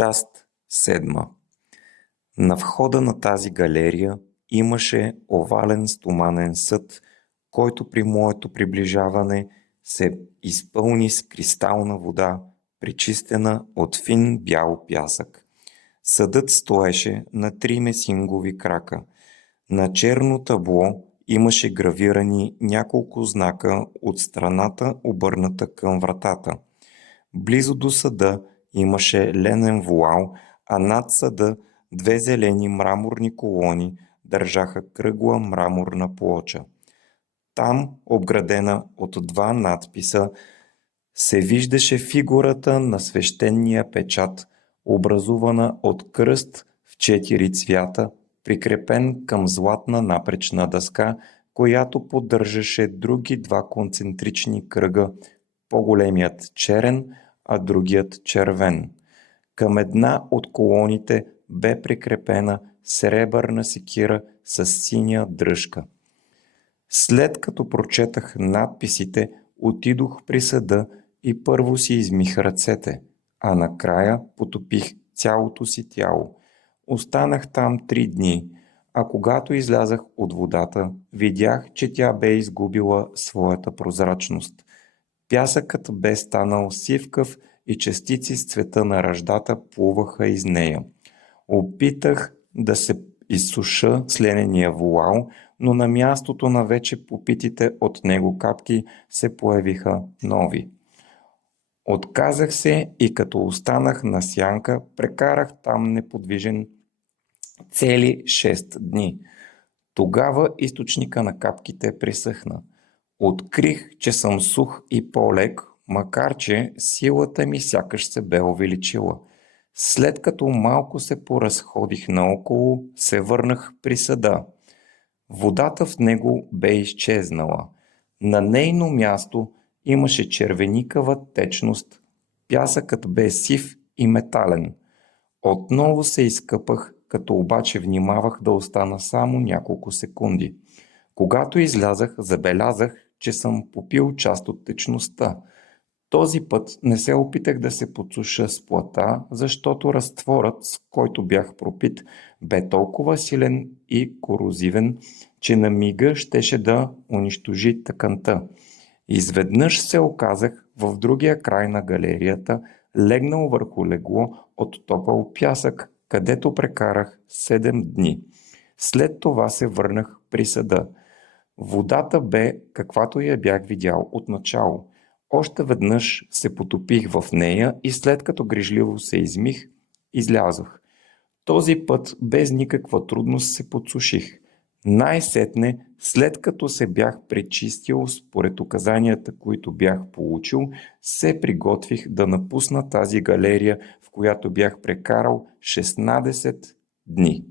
Част 7. На входа на тази галерия имаше овален стоманен съд, който при моето приближаване се изпълни с кристална вода, пречистена от фин бял пясък. Съдът стоеше на 3 месингови крака. На черно табло имаше гравирани няколко знака от страната, обърната към вратата. Близо до съда имаше ленен воал, а над съда 2 зелени мраморни колони държаха кръгла мраморна плоча. Там, обградена от 2 надписа, се виждаше фигурата на свещения печат, образувана от кръст в 4 цвята, прикрепен към златна напречна дъска, която поддържаше други 2 концентрични кръга, по-големият черен, а другият червен. Към една от колоните бе прикрепена сребърна секира с синя дръжка. След като прочетах надписите, отидох при съда и първо си измих ръцете, а накрая потопих цялото си тяло. Останах там 3 дни, а когато излязах от водата, видях, че тя бе изгубила своята прозрачност. Пясъкът бе станал сивкав и частици с цвета на ръждата плуваха из нея. Опитах да се изсуша с ленения волал, но на мястото на вече попитите от него капки се появиха нови. Отказах се и като останах на сянка, прекарах там неподвижен цели 6 дни. Тогава източника на капките пресъхна. Открих, че съм сух и по-лек, макар че силата ми сякаш се бе увеличила. След като малко се поразходих наоколо, се върнах при съда. Водата в него бе изчезнала. На нейно място имаше червеникава течност. Пясъкът бе сив и метален. Отново се изкъпах, като обаче внимавах да остана само няколко секунди. Когато излязах, забелязах, че съм попил част от течността. Този път не се опитах да се подсуша с плата, защото разтворът, с който бях пропит, бе толкова силен и корозивен, че на мига щеше да унищожи тъканта. Изведнъж се оказах в другия край на галерията, легнал върху легло от топъл пясък, където прекарах 7 дни. След това се върнах при съда. Водата бе, каквато я бях видял отначало. Още веднъж се потопих в нея и след като грижливо се измих, излязох. Този път без никаква трудност се подсуших. Най-сетне, след като се бях пречистил според указанията, които бях получил, се приготвих да напусна тази галерия, в която бях прекарал 16 дни.